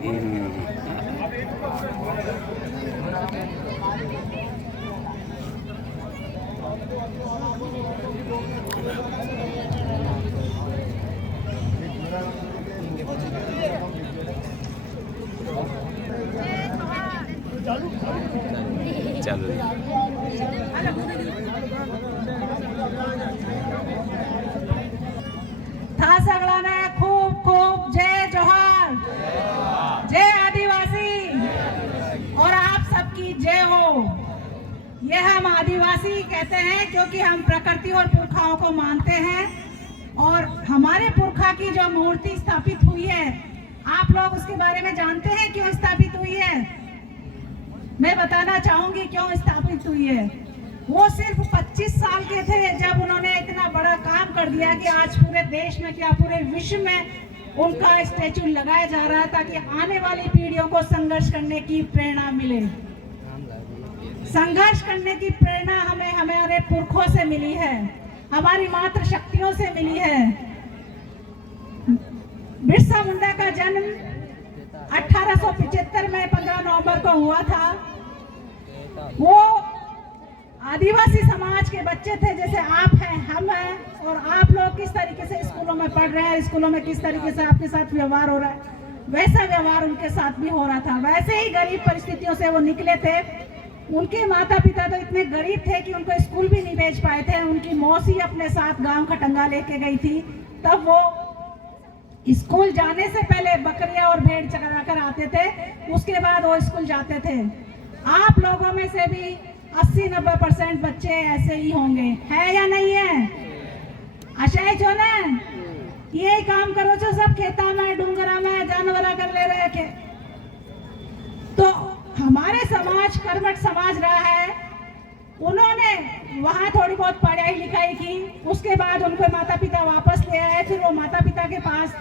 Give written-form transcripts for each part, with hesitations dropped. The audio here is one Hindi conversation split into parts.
चालू था सगळ्यांना खूप खूप जय जोहार, जय आदिवासी और आप सबकी जय हो। यह हम आदिवासी कहते हैं क्योंकि हम प्रकृति और पुरखाओं को मानते हैं और हमारे पुरखा की जो मूर्ति स्थापित हुई है, आप लोग उसके बारे में जानते हैं क्यों स्थापित हुई है? मैं बताना चाहूंगी क्यों स्थापित हुई है। वो सिर्फ 25 साल के थे जब उन्होंने इतना बड़ा काम कर दिया कि आज पूरे देश में क्या पूरे विश्व में उनका स्टैचू लगाया जा रहा है ताकि आने वाली पीढ़ियों को संघर्ष करने की प्रेरणा मिले। संघर्ष करने की प्रेरणा हमें हमारे पुरखों से मिली है, हमारी मातृ शक्तियों से मिली है। बिरसा मुंडा का जन्म 1875 में 15 नवंबर को हुआ था। वो आदिवासी समाज के बच्चे थे, जैसे आप हैं, हम हैं, और आप लोग किस तरीके से स्कूलों में पढ़ रहे हैं, स्कूलों में किस तरीके से आपके साथ व्यवहार हो रहा है, वैसा व्यवहार उनके साथ भी हो रहा था। वैसे ही गरीब परिस्थितियों से वो निकले थे। उनके माता पिता तो इतने गरीब थे कि उनको स्कूल भी नहीं भेज पाए थे। उनकी मौसी अपने साथ गांव खटंगा लेके गई थी, तब वो स्कूल जाने से पहले बकरियां और भेड़ चरा कर आते थे, उसके बाद वो स्कूल जाते थे। आप लोगों में से भी 80-90% बच्चे ऐसे ही होंगे, है या नहीं है? आशा जो ना ये काम करो जो सब खेता में डूंगरा में जानवरा कर ले रहे थे। तो हमारे समाज कर्मठ समाज रहा है, उन्होंने वहाँ थोड़ी बहुत पढ़ाई लिखाई की, उसके बाद उनको माता पिता वापस ले आए। फिर वो माता पिता के पास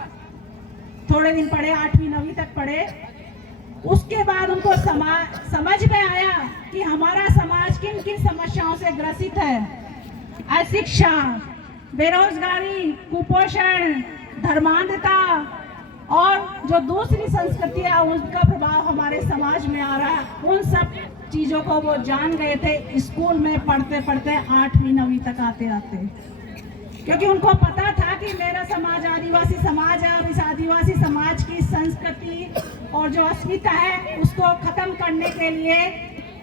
थोड़े दिन पढ़े, 8वीं 9वीं तक पढ़े। उसके बाद उनको समझ में आया कि हमारा समाज किन किन समस्याओं से ग्रसित है। अशिक्षा, बेरोजगारी, कुपोषण, धर्मांधता और जो दूसरी संस्कृतियां उनका प्रभाव हमारे समाज में आ रहा है, उन सब चीजों को वो जान गए थे स्कूल में पढ़ते पढ़ते 8वीं 9वीं तक आते आते, क्योंकि उनको पता था कि मेरा समाज आदिवासी समाज है और इस आदिवासी समाज की संस्कृति और जो अस्मिता है उसको खत्म करने के लिए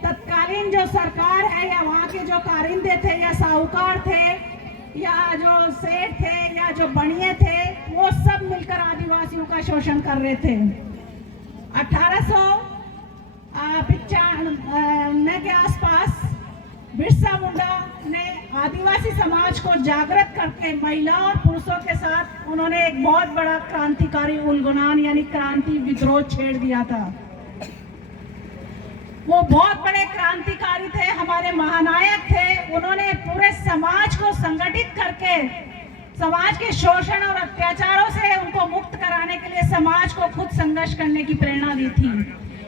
तत्कालीन जो सरकार है या वहाँ के जो कारिंदे थे या साहूकार थे या जो सेठ थे या जो बनिए थे, वो सब मिलकर आदिवासियों का शोषण कर रहे थे। 1895 के आसपास बिरसा मुंडा ने आदिवासी समाज को जागृत करके महिलाओं और पुरुषों के साथ उन्होंने एक बहुत बड़ा क्रांतिकारी उल्गुनान यानी क्रांति विद्रोह छेड़ दिया था। वो बहुत बड़े क्रांतिकारी थे, हमारे महानायक थे। उन्होंने पूरे समाज को संगठित करके समाज के शोषण और अत्याचारों से उनको मुक्त कराने के लिए समाज को खुद संघर्ष करने की प्रेरणा दी थी,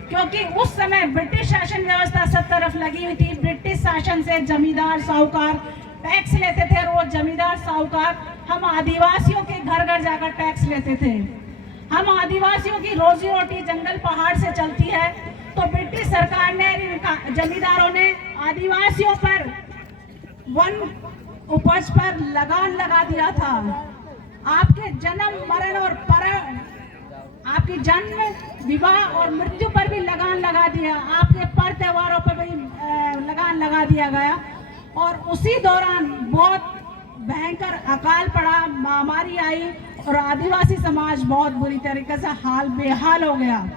क्योंकि उस समय ब्रिटिश शासन व्यवस्था सब तरफ लगी हुई थी। ब्रिटिश शासन से जमींदार साहूकार टैक्स लेते थे और वो जमींदार साहूकार हम आदिवासियों के घर घर जाकर टैक्स लेते थे। हम आदिवासियों की रोजी रोटी जंगल पहाड़ से चलती है, तो ब्रिटिश सरकार ने, जमींदारों ने आदिवासियों पर वन उपज पर लगान लगा दिया था। आपके जन्म मरण और आपकी जन्म विवाह और मृत्यु पर भी लगान लगा दिया, आपके पर त्योहारों पर भी लगान लगा दिया गया। और उसी दौरान बहुत भयंकर अकाल पड़ा, महामारी आई और आदिवासी समाज बहुत बुरी तरीके से बेहाल हो गया।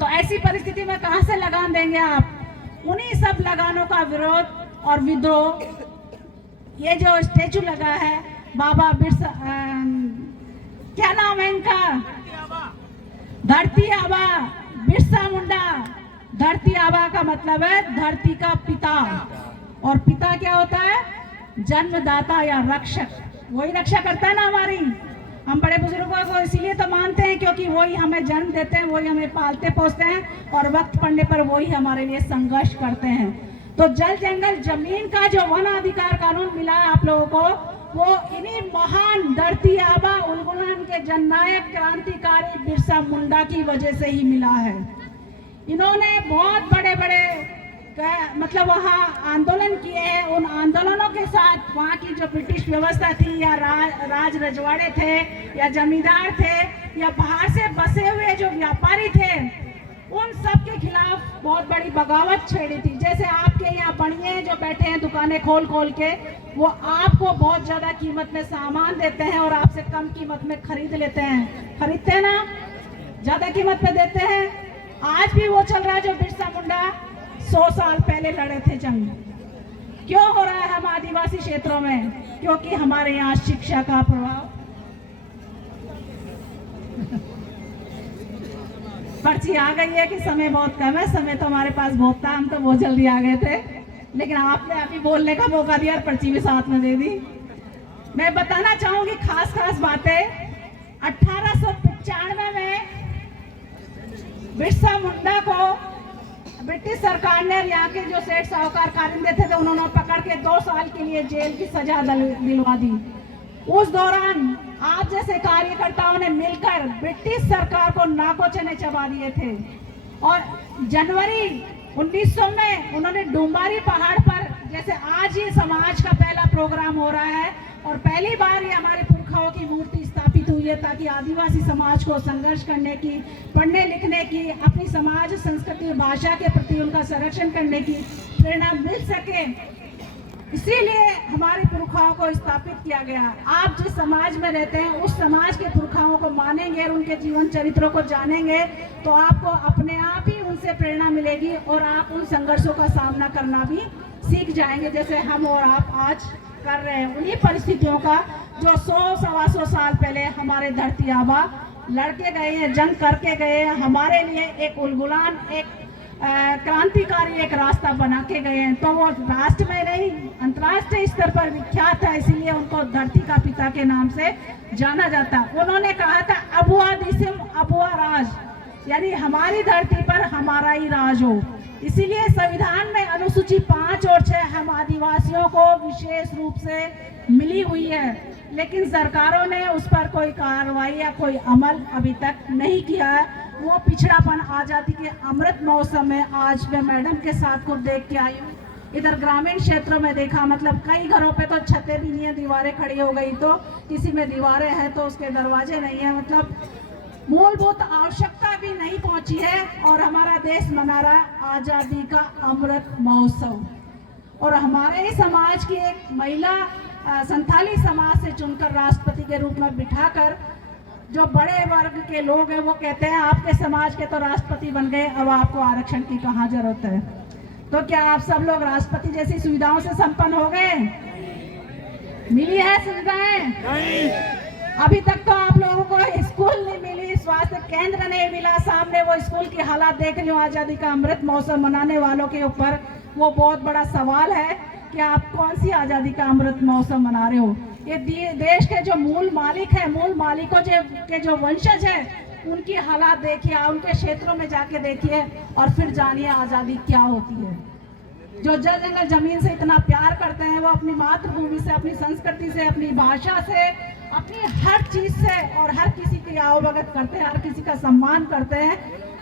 तो ऐसी परिस्थिति में कहां से लगान देंगे आप? उन्हीं सब लगानों का विरोध और विद्रोह, ये जो स्टेचू लगा है बाबा बिरसा, क्या नाम है इनका? धरती आबा बिरसा मुंडा। धरती आबा का मतलब है धरती का पिता, और पिता क्या होता है? जन्मदाता या रक्षक। वही रक्षा करता है ना हमारी। हम बड़े बुजुर्गों को इसीलिए तो मानते हैं क्योंकि वही हमें जन्म देते हैं, वही हमें पालते पोसते हैं और वक्त पड़ने पर वही हमारे लिए संघर्ष करते हैं। तो जल जंगल जमीन का जो वन अधिकार कानून मिला है आप लोगों को, वो इन्हीं महान धरती आबा उलगुलान के जननायक क्रांतिकारी बिरसा मुंडा की वजह से ही मिला है। इन्होंने बहुत बड़े बड़े मतलब वहाँ आंदोलन किए हैं। उन आंदोलनों के साथ वहाँ की जो ब्रिटिश व्यवस्था थी या राज रजवाड़े थे या जमींदार थे या बाहर से बसे हुए जो व्यापारी थे, उन सब के खिलाफ बहुत बड़ी बगावत छेड़ी थी। जैसे आपके यहाँ बनिए जो बैठे हैं दुकानें खोल खोल के, वो आपको बहुत ज़्यादा कीमत में सामान देते हैं और आपसे कम कीमत में खरीद लेते हैं। खरीदते हैं ना, ज़्यादा कीमत पे देते हैं। आज भी वो चल रहा है जो बिरसा मुंडा 100 साल पहले लड़े थे जंग। क्यों हो रहा है हम आदिवासी क्षेत्रों में? क्योंकि हमारे यहाँ शिक्षा का प्रभाव। पर्ची आ गई है कि समय बहुत कम है। समय तो हमारे पास बहुत था, हम तो बहुत जल्दी आ गए थे, लेकिन आपने अभी बोलने का मौका दिया और पर्ची भी साथ में दे दी। मैं बताना चाहूंगी खास बातें। 1895 में बिरसा मुंडा को ब्रिटिश सरकार ने यहाँ के जो सेठ साहूकार कारिंदे थे तो उन्होंने पकड़ के 2 साल के लिए जेल की सजा दिलवा दी। उस दौरान आप जैसे कार्यकर्ताओं ने मिलकर ब्रिटिश सरकार को नाको चने चबा दिए थे और जनवरी 1900 में उन्होंने डुम्बारी पहाड़ पर, जैसे आज ही समाज का पहला प्रोग्राम हो रहा है और पहली बार ये हमारे पुरखाओं की मूर्ति स्थापित हुई है ताकि आदिवासी समाज को संघर्ष करने की, पढ़ने लिखने की, अपनी समाज संस्कृति और भाषा के प्रति उनका संरक्षण करने की प्रेरणा मिल सके। इसीलिए हमारे पुरखाओं को स्थापित किया गया। आप जिस समाज में रहते हैं उस समाज के पुरखाओं को मानेंगे और उनके जीवन चरित्रों को जानेंगे तो आपको अपने आप ही उनसे प्रेरणा मिलेगी और आप उन संघर्षों का सामना करना भी सीख जाएंगे, जैसे हम और आप आज कर रहे हैं। उन्हीं परिस्थितियों का जो 100-125 साल पहले हमारे धरती आबा लड़के गए हैं, जंग करके गए हैं, हमारे लिए एक उलगुलान, एक क्रांतिकारी एक रास्ता बना के गए हैं। तो वो राष्ट्र में नहीं, अंतर्राष्ट्रीय स्तर पर विख्यात है, इसीलिए उनको धरती का पिता के नाम से जाना जाता। उन्होंने कहा था अबुआ दिसिम अबुआ राज, यानी हमारी धरती पर हमारा ही राज हो। इसीलिए संविधान में अनुसूची 5 और 6 हम आदिवासियों को विशेष रूप से मिली हुई है, लेकिन सरकारों ने उस पर कोई कार्रवाई या कोई अमल अभी तक नहीं किया है। वो पिछड़ापन आज़ादी के अमृत महोत्सव में आज मैं मैडम के साथ को देख के आई हूँ। इधर ग्रामीण क्षेत्रों में देखा, मतलब कई घरों पे तो छतें भी नहीं है, दीवारें खड़ी हो गई, तो किसी में दीवारें हैं तो उसके दरवाजे नहीं है, मतलब मूलभूत आवश्यकता भी नहीं पहुंची है। और हमारा देश मना रहा है आज़ादी का अमृत महोत्सव। और हमारे ही समाज की एक महिला संथाली समाज से चुनकर राष्ट्रपति के रूप में बिठाकर जो बड़े वर्ग के लोग हैं वो कहते हैं आपके समाज के तो राष्ट्रपति बन गए, अब आपको आरक्षण की कहाँ जरूरत है? तो क्या आप सब लोग राष्ट्रपति जैसी सुविधाओं से संपन्न हो गए? मिली है सुविधाएं? अभी तक तो आप लोगों को स्कूल नहीं मिली, स्वास्थ्य केंद्र नहीं मिला। सामने वो स्कूल की हालात देख रही हूँ। आज़ादी का अमृत महोत्सव मनाने वालों के ऊपर वो बहुत बड़ा सवाल है कि आप कौन सी आज़ादी का अमृत महोत्सव मना रहे हो। ये देश के जो मूल मालिक है, मूल मालिकों के जो वंशज है, उनकी हालात देखिए, उनके क्षेत्रों में जाके देखिए और फिर जानिए आज़ादी क्या होती है। जो जल जंगल जमीन से इतना प्यार करते हैं, वो अपनी मातृभूमि से, अपनी संस्कृति से, अपनी भाषा से, अपनी हर चीज से और हर किसी की आवभगत करते हैं, हर किसी का सम्मान करते हैं।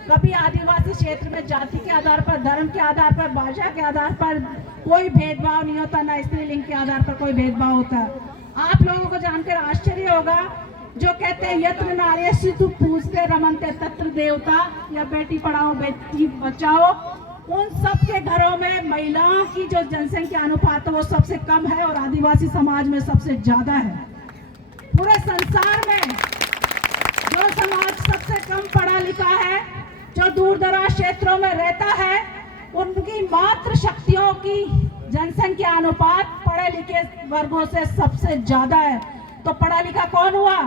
कभी आदिवासी क्षेत्र में जाति के आधार पर, धर्म के आधार पर, भाषा के आधार पर कोई भेदभाव नहीं होता, ना स्त्रीलिंग के आधार पर कोई भेदभाव होता। आप लोगों को जानकर आश्चर्य होगा, जो कहते हैं यत्र नार्यस्तु तु पूजते रमन्ते तत्र देवता, या बेटी पढ़ाओ बेटी बचाओ, उन सब के घरों में महिलाओं की जो जनसंख्या अनुपात है वो सबसे कम है और आदिवासी समाज में सबसे ज्यादा है। पूरे संसार में जो समाज सबसे कम पढ़ा लिखा है, जो दूर दराज क्षेत्रों में रहता है, उनकी मात्र शक्तियों की जनसंख्या अनुपात पढ़े लिखे वर्गों से सबसे ज्यादा है। तो पढ़ा लिखा कौन हुआ?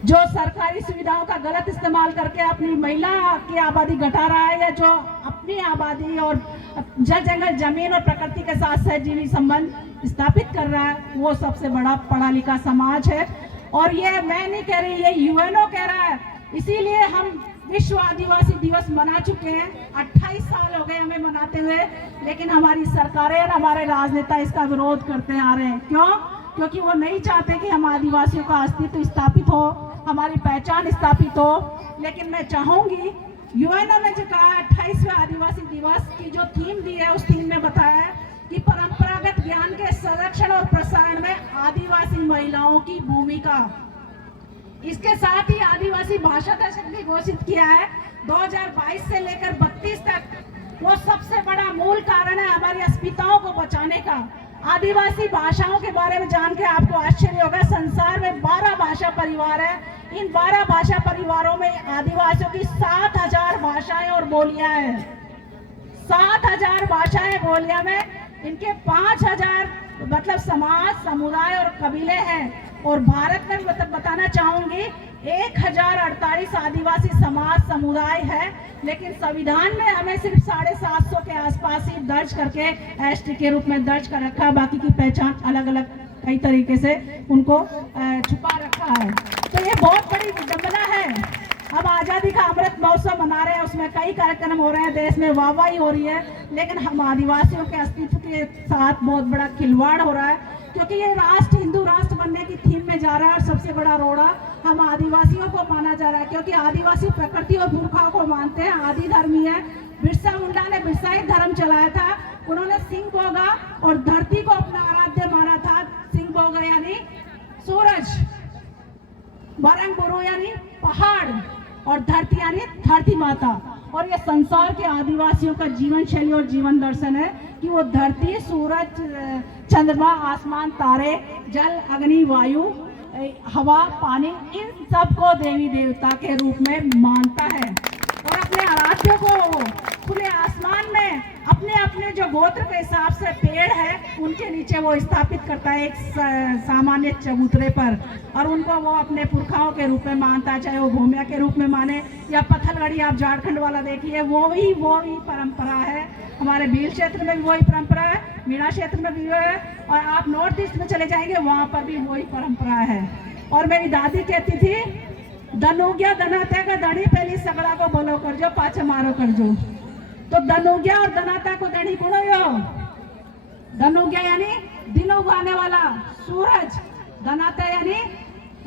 जो सरकारी सुविधाओं का गलत इस्तेमाल करके अपनी महिला की आबादी घटा रहा है, या जो अपनी आबादी और जल जंगल जमीन और प्रकृति के साथ सहजीवी संबंध स्थापित कर रहा है, वो सबसे बड़ा पढ़ा लिखा समाज है। और ये मैं नहीं कह रही, ये यूएनओ कह रहा है। इसीलिए हम विश्व आदिवासी दिवस मना चुके हैं, 28 साल हो गए हमें मनाते हुए, लेकिन हमारी सरकारें और हमारे राजनेता इसका विरोध करते आ रहे हैं। क्यों? क्योंकि वो नहीं चाहते कि हम आदिवासियों का अस्तित्व स्थापित हो, हमारी पहचान स्थापित हो। लेकिन मैं चाहूंगी, यूएनओ ने जो कहा 28वें आदिवासी दिवस की जो थीम दी है, उस थीम में बताया है कि परंपरागत ज्ञान के संरक्षण और प्रसारण में आदिवासी महिलाओं की भूमिका। इसके साथ ही आदिवासी भाषा दशक भी घोषित किया है 2022 से लेकर 32 तक। वो सबसे बड़ा मूल कारण है हमारी अस्मिताओं को बचाने का। आदिवासी भाषाओं के बारे में जान के आपको आश्चर्य होगा, संसार में 12 भाषा परिवार है। इन 12 भाषा परिवारों में आदिवासियों की 7000 भाषाएं और बोलियां हैं। 7000 भाषाएं बोलियां में इनके 5000 मतलब समाज, समुदाय और कबीले हैं। और भारत में बताना चाहूंगी 1048 आदिवासी समाज समुदाय है, लेकिन संविधान में हमें सिर्फ 750 के आसपास ही दर्ज करके एसटी के रूप में दर्ज कर रखा है। बाकी की पहचान अलग अलग कई तरीके से उनको छुपा रखा है। तो ये बहुत बड़ी विडंबना है। अब आज़ादी का अमृत महोत्सव मना रहे हैं, उसमें कई कार्यक्रम हो रहे हैं, देश में वाहवाही हो रही है, लेकिन हम आदिवासियों के अस्तित्व के साथ बहुत बड़ा खिलवाड़ हो रहा है। क्योंकि ये राष्ट्र हिंदू राष्ट्र बनने की थीम में जा रहा है और सबसे बड़ा रोड़ा हम आदिवासियों को माना जा रहा है। क्योंकि आदिवासी प्रकृति और पुरखाओं को मानते हैं, आदि धर्मी है। बिरसा मुंडा ने बिरसाई धर्म चलाया था। उन्होंने सिंह बोगा और धरती को अपना आराध्य माना था। सिंह बोगा यानी सूरज, बरंग बुरु यानी पहाड़, और धरती यानी धरती माता। और ये संसार के आदिवासियों का जीवन शैली और जीवन दर्शन है कि वो धरती, सूरज, चंद्रमा, आसमान, तारे, जल, अग्नि, वायु, हवा, पानी, इन सब को देवी देवता के रूप में मानता है। और अपने आराध्य को खुले आसमान में अपने अपने जो गोत्र के हिसाब से पेड़ है उनके नीचे वो स्थापित करता है, एक सामान्य चबूतरे पर, और उनको वो अपने पुरखाओं के रूप में मानता है। चाहे वो भूमिया के रूप में माने या पत्थलगढ़ी, आप झारखंड वाला देखिए, वो ही परंपरा है। हमारे भील क्षेत्र में भी वही परंपरा है, मीणा क्षेत्र में भी वो है, और आप नॉर्थ ईस्ट में चले जाएंगे वहाँ पर भी वही परंपरा है। और मेरी दादी कहती थी, दनुग्या दनाते का दड़ी पहली सगड़ा को बोलो कर जो, पाछे मारो कर जो। तो दनुग्या और दनाता को दड़ी कुणो यो। दनुग्या यानी दिन उगाने वाला सूरज, दनाता यानी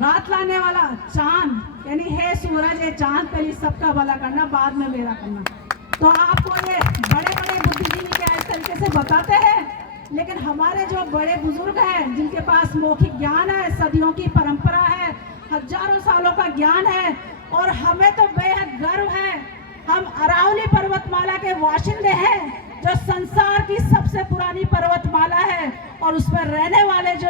रात लाने वाला चांद, यानी हे सूरज, ये चांद पहले सबका भला करना, बाद में मेरा करना। तो आपको ये बड़े बड़े बुद्धिजीवी क्या इस तरीके से बताते हैं, लेकिन हमारे जो बड़े बुजुर्ग हैं जिनके पास मौखिक ज्ञान है, सदियों की परंपरा है, हजारों सालों का ज्ञान है, और हमें तो बेहद गर्व है। हम अरावली पर्वतमाला के वाशिंदे हैं, जो संसार की सबसे पुरानी पर्वतमाला है, और उस पर रहने वाले जो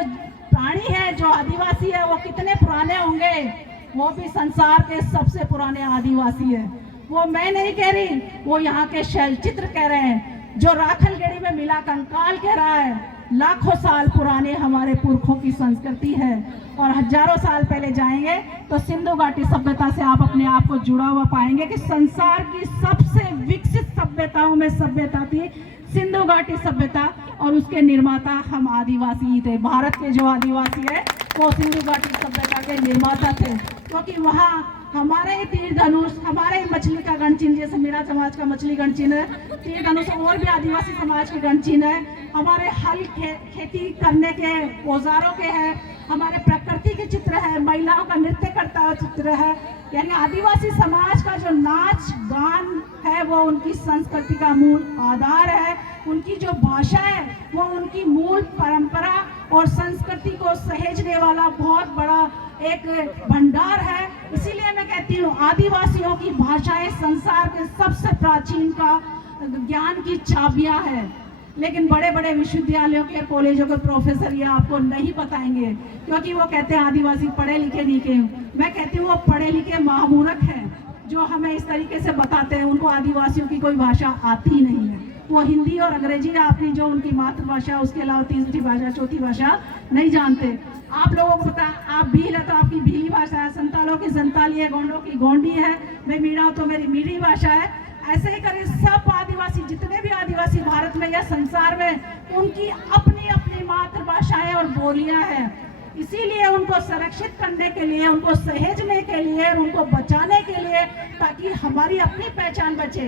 प्राणी है, जो आदिवासी है, वो कितने पुराने होंगे। वो भी संसार के सबसे पुराने आदिवासी है। वो मैं नहीं कह रही, वो यहाँ के शैलचित्र कह रहे हैं, जो राखलगढ़ी में मिला कंकाल कह रहा है। लाखों साल पुराने हमारे पुरखों की संस्कृति है, और हजारों साल पहले जाएंगे तो सिंधु घाटी सभ्यता से आप अपने आप को जुड़ा हुआ पाएंगे कि संसार की सबसे विकसित सभ्यताओं में सभ्यता थी सिंधु घाटी सभ्यता, और उसके निर्माता हम आदिवासी ही थे। भारत के जो आदिवासी है वो सिंधु घाटी सभ्यता के निर्माता थे, क्योंकि वहाँ हमारे ही तीर धनुष, हमारे ही मछली का गण चिन्ह, जैसे मीणा समाज का मछली गण चिन्ह है, तीर धनुष और भी आदिवासी समाज के गण चिन्ह है। हमारे हल खेती करने के औजारों के हैं, हमारे प्रकृति के चित्र है, महिलाओं का नृत्य करता हुआ चित्र है। यानी आदिवासी समाज का जो नाच गान है वो उनकी संस्कृति का मूल आधार है। उनकी जो भाषा है वो उनकी मूल परंपरा और संस्कृति को सहेजने वाला बहुत बड़ा एक भंडार है। इसीलिए मैं कहती हूँ आदिवासियों की भाषाएं संसार के सबसे प्राचीन का ज्ञान की चाबियां है। लेकिन बड़े बड़े विश्वविद्यालयों के कॉलेजों के प्रोफेसर ये आपको नहीं बताएंगे, क्योंकि वो कहते हैं आदिवासी पढ़े लिखे नहीं के। मैं कहती हूँ वो पढ़े लिखे महामूर्ख हैं जो हमें इस तरीके से बताते हैं। उनको आदिवासियों की कोई भाषा आती ही नहीं है। वो हिंदी और अंग्रेजी अपनी जो उनकी मातृभाषा, उसके अलावा तीसरी भाषा, चौथी भाषा नहीं जानते। आप लोगों को पता, आप भील है तो आपकी भीली भाषा है, संतालों की संताली है, गोंडों की गोंडी है, मैं मीणा तो मेरी मीठी भाषा है। ऐसे ही करें सब आदिवासी, जितने भी आदिवासी भारत में या संसार में, उनकी अपनी अपनी मातृभाषाएं और बोलियां हैं। इसीलिए उनको संरक्षित करने के लिए, उनको सहेजने के लिए, उनको बचाने के लिए, ताकि ताकि हमारी अपनी पहचान बचे,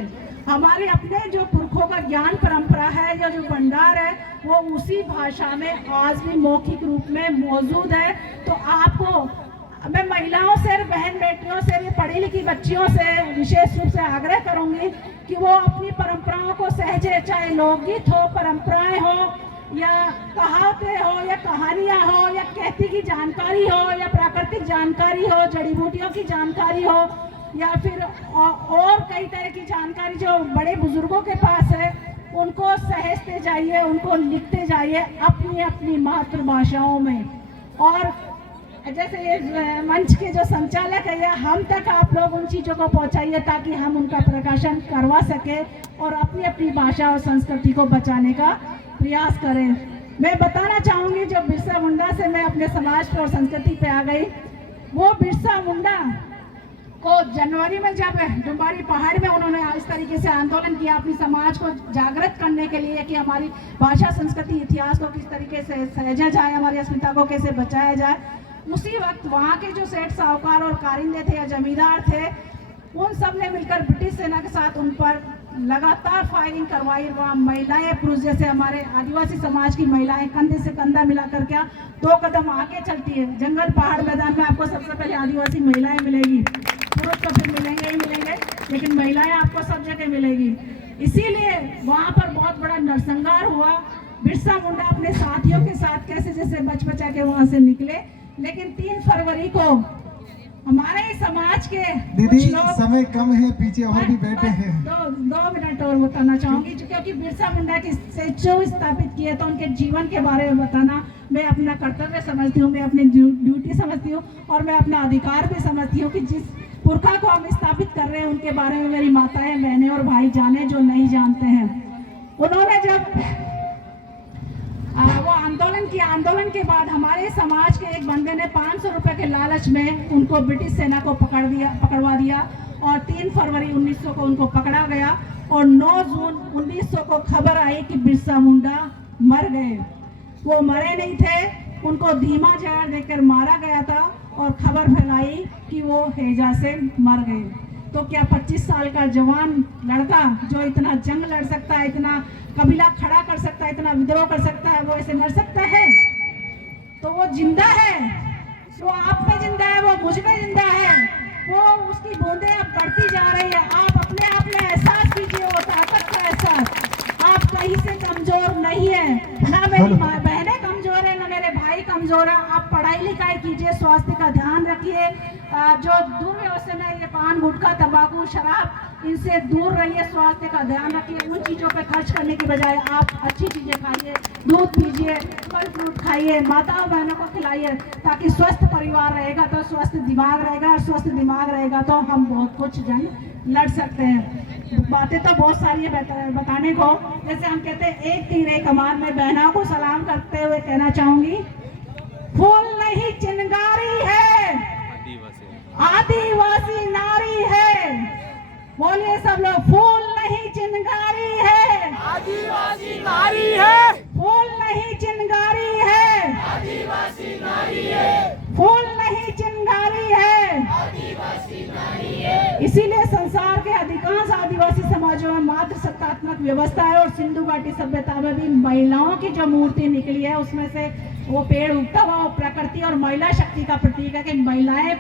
हमारे अपने जो पुरखों का ज्ञान परंपरा है या जो भंडार है वो उसी भाषा में आज भी मौखिक रूप में मौजूद है। तो आपको मैं महिलाओं से, बहन बेटियों से, पढ़ी लिखी बच्चियों से विशेष रूप से आग्रह करूंगी कि वो अपनी परंपराओं को सहजे, चाहे लोकगीत हो, परंपराएं हो या कहावतें हो या कहानियां हो या कहती की जानकारी हो या प्राकृतिक जानकारी हो, जड़ी बूटियों की जानकारी हो या फिर और कई तरह की जानकारी जो बड़े बुजुर्गों के पास है, उनको सहेजते जाइए, उनको लिखते जाइए अपनी अपनी मातृभाषाओं में। और जैसे ये मंच के जो संचालक है, हम तक आप लोग उन चीज़ों को पहुंचाइए ताकि हम उनका प्रकाशन करवा सके और अपनी अपनी भाषा और संस्कृति को बचाने का प्रयास करें। मैं बताना चाहूँगी, जो बिरसा मुंडा से मैं अपने समाज पर और संस्कृति पे आ गई, वो बिरसा मुंडा को जनवरी में जब डुम्बारी पहाड़ में उन्होंने इस तरीके से आंदोलन किया अपनी समाज को जागृत करने के लिए कि हमारी भाषा, संस्कृति, इतिहास को किस तरीके से सहेजा जाए, हमारी अस्मिता को कैसे बचाया जाए, उसी वक्त वहाँ के जो सेठ साहूकार और कारिंदे थे या जमींदार थे, उन सब ने मिलकर ब्रिटिश सेना के साथ उन पर लगातार फायरिंग करवाई। वहाँ महिलाएं, पुरुष जैसे हमारे आदिवासी समाज की महिलाएं कंधे से कंधा मिलाकर क्या 2 कदम आगे चलती है। जंगल, पहाड़, मैदान में आपको सबसे पहले आदिवासी महिलाएं मिलेगी, पुरुष तो फिर मिलेंगे ही मिलेंगे, लेकिन महिलाएं आपको सब जगह मिलेगी। इसीलिए वहाँ पर बहुत बड़ा नरसंहार हुआ। बिरसा मुंडा अपने साथियों के साथ कैसे जैसे बच बचा के वहाँ से निकले, लेकिन 3 फरवरी को हमारे समाज के दीदी समय कम है, पीछे और भी बैठे हैं। 2 मिनट और बताना चाहूंगी, क्योंकि बिरसा मुंडा की स्टैच्यू स्थापित किए तो उनके जीवन के बारे में बताना मैं अपना कर्तव्य समझती हूँ, मैं अपनी ड्यूटी समझती हूँ और मैं अपना अधिकार भी समझती हूँ कि जिस पुरखा को हम स्थापित कर रहे हैं उनके बारे में मेरी माताएं, बहनें और भाई जाने जो नहीं जानते हैं। उन्होंने जब वो आंदोलन किया, आंदोलन के बाद हमारे समाज के एक बंदे ने 500 रुपए के लालच में उनको ब्रिटिश सेना को पकड़वा दिया और 3 फरवरी 1900 को उनको पकड़ा गया और 9 जून 1900 को खबर आई कि बिरसा मुंडा मर गए। वो मरे नहीं थे, उनको धीमा जहर देकर मारा गया था और खबर फैलाई कि वो हैजा से मर गए। तो क्या 25 साल का जवान लड़का जो इतना जंग लड़ सकता है, इतना कबीला खड़ा कर सकता है, इतना विद्रोह कर सकता है, वो ऐसे मर सकता है? तो वो जिंदा है, वो आप में जिंदा है, वो मुझ में जिंदा है, वो उसकी बूंदें अब बढ़ती जा रही है। आप अपने आप में एहसास कीजिए वो ताकत का एहसास। आप कहीं से कमजोर नहीं है, ना मेरी बहनें कमजोर है, ना मेरे भाई कमजोर है। आप पढ़ाई लिखाई कीजिए, स्वास्थ्य का ध्यान रखिए, जो दुर्व्यवस्था में ये पान, गुटखा, तंबाकू, शराब, इनसे दूर रहिए, स्वास्थ्य का ध्यान रखिए। उन चीज़ों पे खर्च करने की बजाय आप अच्छी चीज़ें खाइए, दूध पीजिए, फल फ्रूट खाइए, माताओं बहनों को खिलाइए, ताकि स्वस्थ परिवार रहेगा तो स्वस्थ दिमाग रहेगा, और स्वस्थ दिमाग रहेगा तो हम बहुत कुछ जंग लड़ सकते हैं। बातें तो बहुत सारी है बताने को, जैसे हम कहते हैं एक तीर एक कमान। में बहनों को सलाम करते हुए कहना चाहूंगी, फूल नहीं चिंगारी है, आदिवासी नारी है। बोलिए सब लोग, फूल नहीं चिंगारी है, आदिवासी नारी है। फूल नहीं चिंगारी है, आदिवासी नारी है। फूल नहीं चिंगारी है, आदिवासी नारी है। इसीलिए संसार के अधिकांश आदिवासी समाजों में मात्र सत्तात्मक व्यवस्था है और सिंधु घाटी सभ्यता में भी महिलाओं की जो मूर्ति निकली है उसमें से वो पेड़ उगता हुआ वो प्रकृति और महिला शक्ति का प्रतीक है कि महिलाएं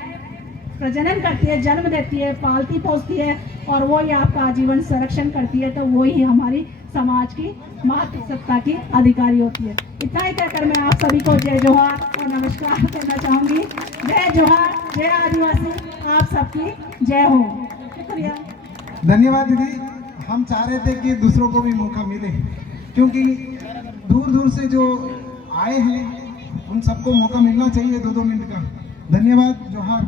प्रजनन करती है, जन्म देती है, पालती पोसती है और वो ही आपका आजीवन संरक्षण करती है। तो वो ही हमारी समाज की मातृसत्ता की अधिकारी होती है। इतना ही कहकर मैं आप सभी को जय जोहार और नमस्कार कहना चाहूँगी। जय जोहार, जय आदिवासी, आप सबकी जय हो। शुक्रिया, धन्यवाद दीदी। हम चाह रहे थे कि दूसरों को भी मौका मिले, क्योंकि दूर दूर से जो आए हैं उन सबको मौका मिलना चाहिए 2-2 मिनट का। धन्यवाद, जोहार।